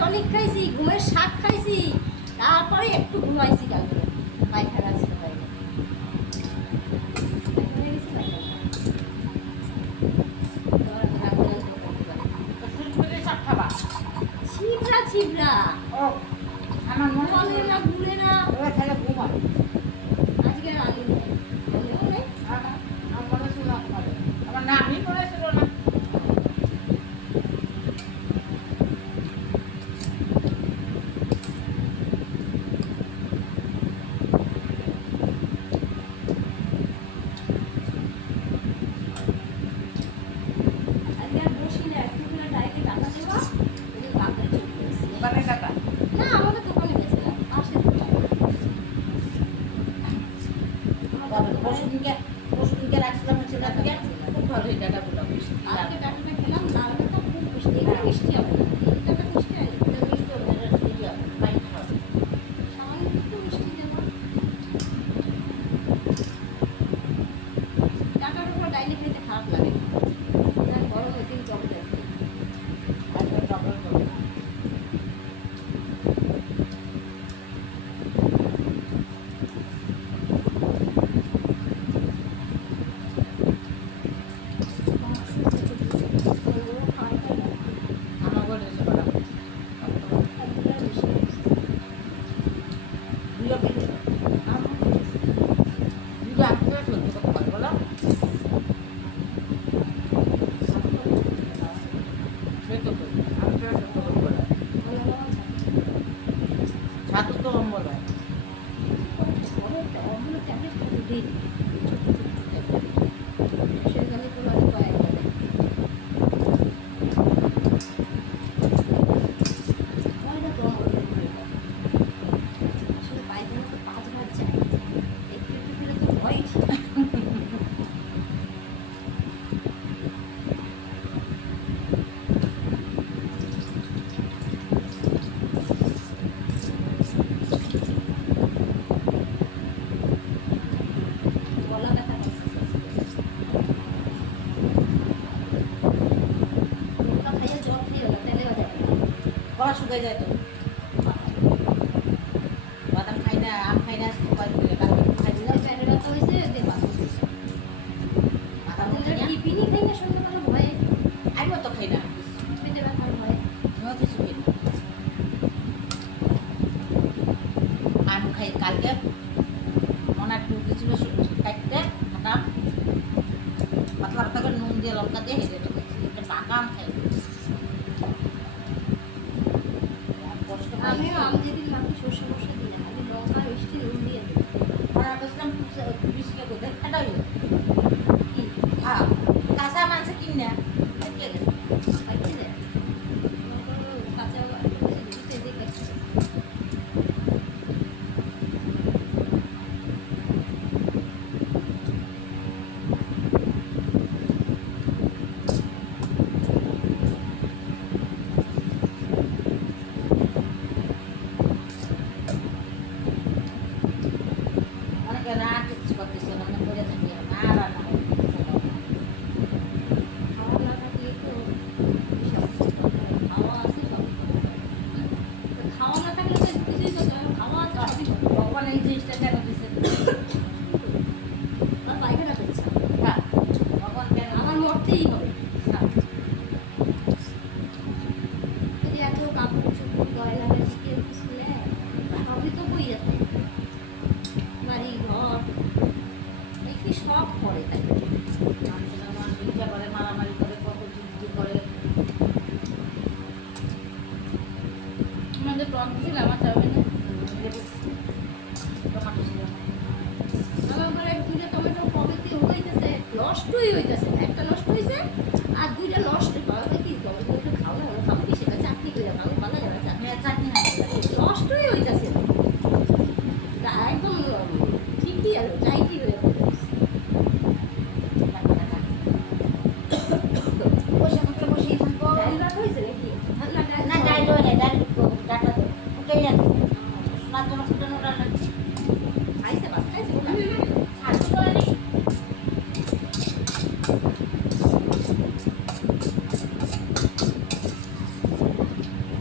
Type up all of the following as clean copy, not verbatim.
Tonic খাইছি, ঘুমের শাক খাইছি, তারপরে একটু ঘুমাইছি কালকে। পায়খানা ছিল বাইরে। পায়খানা গেছি, পায়খানা। এবার রাত পর্যন্ত করতে পারি। ছিবড়া ছিবড়া। আমার মনে বলে না, ঘুরে না। ওরা খেলে ঘুমায়। আজকে রানি নেই। রানিও নেই। আমার মনে ছিল না আমার নামই মনে ছিল না। আজকে আর বসি না, একটু করে ডাইকে টাকা দেবা, তুমি বাপের চোখ করেছি। দোকানে টাকা না, আমাদের দোকানে গেছে না, আসে দোকানে। আমাদের দোকানে পরশুদিনকে রাখছিলাম হচ্ছে না থেকে খুব ভালো এই টাকাগুলো আজকে ডাটাটা খেলাম, না হলে তো খুব মিষ্টি। এগুলো মিষ্টি হবে না, এই ডাটা মিষ্টি হয় না। সামান্য একটু মিষ্টি দেবো। ডাটার উপর ডাইলে খেতে খারাপ লাগে না। না, গরম হয়ে কিন্তু টক দেয়। ছাতু তো অম্বল হয় গলা শুকাই যায় তো বাদাম খাই না আম খাই না কালকে খাইছিলাম বাদাম খাই না আমিও তো খাই না আমিও কিছু খাই না আম খাই কালকে মনে একটু কিছু কাটতে খাটাম পাতলা পাতলা করে নুন দিয়ে লঙ্কা দিয়ে হেঁটে রেখেছি একটা পাকা আম খাই কষ্ট আমি আম যেদিন মাকে সর্ষে মশলা দিই না, আমি লঙ্কা মিষ্টি নুন দিয়ে দিই। মনে করছিলাম বৃষ্টিকে কোথায় খাটাই কি কাঁচা মাংস কিনে কে গেছে খাইতে দেয়? কাঁচা দিতে দিয়ে খাইতে দেয়। অনেকে রাত কিছু করতেছে অনেক করে থাকি আর রান্না খাওয়া না থাকলে তো বিশাল খাওয়া আছে সবই করতে পারে। তো খাওয়া না থাকলে তো কিছুই করতে পারে না, খাওয়া আছে সবই করতে পারে। ভগবান এই জিনিসটা কেন দিচ্ছে আর পায়খানা করছে হ্যাঁ ভগবান কেন আমার মরতেই হবে। এই যে এত কাপড় চোপড় গয়না গাড়িকে শুনে সবই তো বই যাচ্ছে, বাড়ি ঘর দেখি সব করে তাই। হিংসা করে মারামারি করে কত যুদ্ধ করে আমাদের টক ছিল আমার চাবে না। টমাটো ছিল আমার ঘরে দুইটা টমেটো কবেতে হইতেছে, নষ্টই হইতেছে, একটা নষ্ট হয়েছে আর দুইটা নষ্ট। বাবা কি টমেটো একটু খাও না, খাও কি সেটা চাটনি করে খাও, ভালো যাবে চাটনি। চাটনি নষ্টই হইতেছে না, একদম ঠিকই আর টাইটই হয়ে পড়েছে। বসে বসে বসেই থাকবো ডাল ভাত হয়েছে নাকি? না ডাল না ডাল হয় না ডাল ডাটা ফুটে যাচ্ছে সোনার জন্য ফুটানো ডাল খাইছে, ভাত খাইছে বলে ছাতু করে নি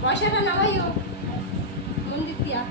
পয়সাটা নামাইও মন্দির দিয়া